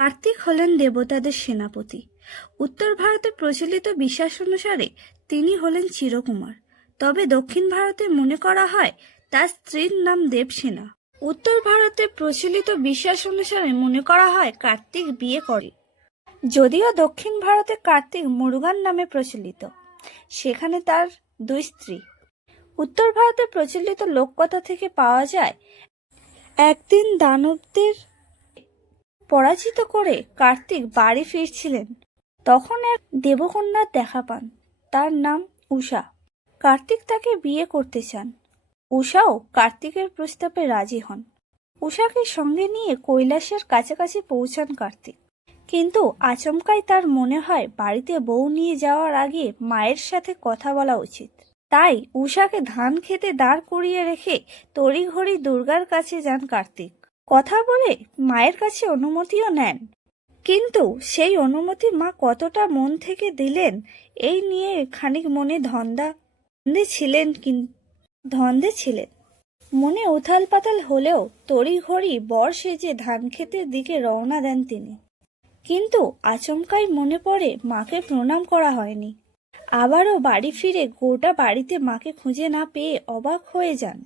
কার্তিক হলেন দেবতাদের সেনাপতি। উত্তর ভারতে প্রচলিত বিশ্বাস অনুসারে তিনি হলেন চিরকুমার। তবে দক্ষিণ ভারতে মনে করা হয় তার স্ত্রীর নাম দেবসেনা। উত্তর ভারতে প্রচলিত বিশ্বাস অনুসারে মনে করা হয় কার্তিক বিয়ে করে, যদিও দক্ষিণ ভারতে কার্তিক মুরুগান নামে প্রচলিত। সেখানে তার 2 স্ত্রী। উত্তর ভারতে প্রচলিত লোককথা থেকে পাওয়া যায়, একদিন দানবদের পরাজিত করে কার্তিক বাড়ি ফিরছিলেন। তখন এক দেবকন্যার দেখা পান, তার নাম উষা। কার্তিক তাকে বিয়ে করতে চান। উষাও কার্তিকের প্রস্তাবে রাজি হন। উষাকে সঙ্গে নিয়ে কৈলাসের কাছাকাছি পৌঁছান কার্তিক। কিন্তু আচমকাই তার মনে হয় বাড়িতে বউ নিয়ে যাওয়ার আগে মায়ের সাথে কথা বলা উচিত। তাই উষাকে ধান খেতে দাঁড় করিয়ে রেখে তড়িঘড়ি দুর্গার কাছে যান কার্তিক। কথা বলে মায়ের কাছে অনুমতিও নেন, কিন্তু সেই অনুমতি মা কতটা মন থেকে দিলেন এই নিয়ে খানিক মনে ধন্দে ছিলেন। মনে উথাল পাতাল হলেও তড়িঘড়ি বর সেজে ধান ক্ষেতের দিকে রওনা দেন তিনি। কিন্তু আচমকাই মনে পড়ে মাকে প্রণাম করা হয়নি। আবারও বাড়ি ফিরে গোটা বাড়িতে মাকে খুঁজে না পেয়ে অবাক হয়ে যান।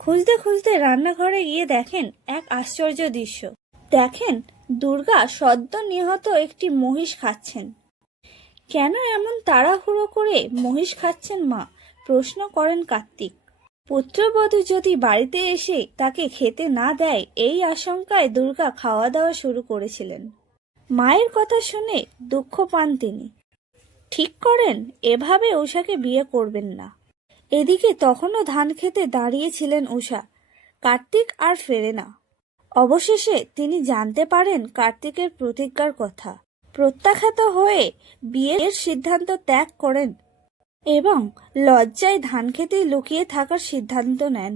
খুঁজতে খুঁজতে রান্নাঘরে গিয়ে দেখেন এক আশ্চর্য দৃশ্য। দেখেন দুর্গা সদ্য নিহত একটি মহিষ খাচ্ছেন। কেন এমন তাড়াহুড়ো করে মহিষ খাচ্ছেন মা, প্রশ্ন করেন কার্তিক। পুত্রবধূ যদি বাড়িতে এসে তাকে খেতে না দেয়, এই আশঙ্কায় দুর্গা খাওয়া দাওয়া শুরু করেছিলেন। মায়ের কথা শুনে দুঃখ পান তিনি। ঠিক করেন এভাবে উষাকে বিয়ে করবেন না। এদিকে তখনও ধান খেতে দাঁড়িয়েছিলেন উষা। কার্তিক আর ফেরে না। অবশেষে তিনি জানতে পারেন কার্তিকের প্রতিজ্ঞার কথা। প্রত্যাখ্যাত হয়ে বিয়ের সিদ্ধান্ত ত্যাগ করেন এবং লজ্জায় ধান খেতেই লুকিয়ে থাকার সিদ্ধান্ত নেন।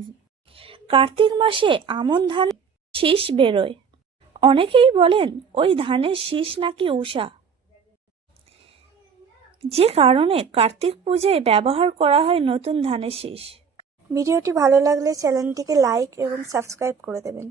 কার্তিক মাসে আমন ধান শীষ বেরোয়। অনেকেই বলেন ওই ধানের শীষ নাকি উষা, যে কারণে কার্তিক পূজায় ব্যবহার করা হয় নতুন ধানের শীষ। ভিডিওটি ভালো লাগলে চ্যানেলটিকে লাইক এবং সাবস্ক্রাইব করে দেবেন।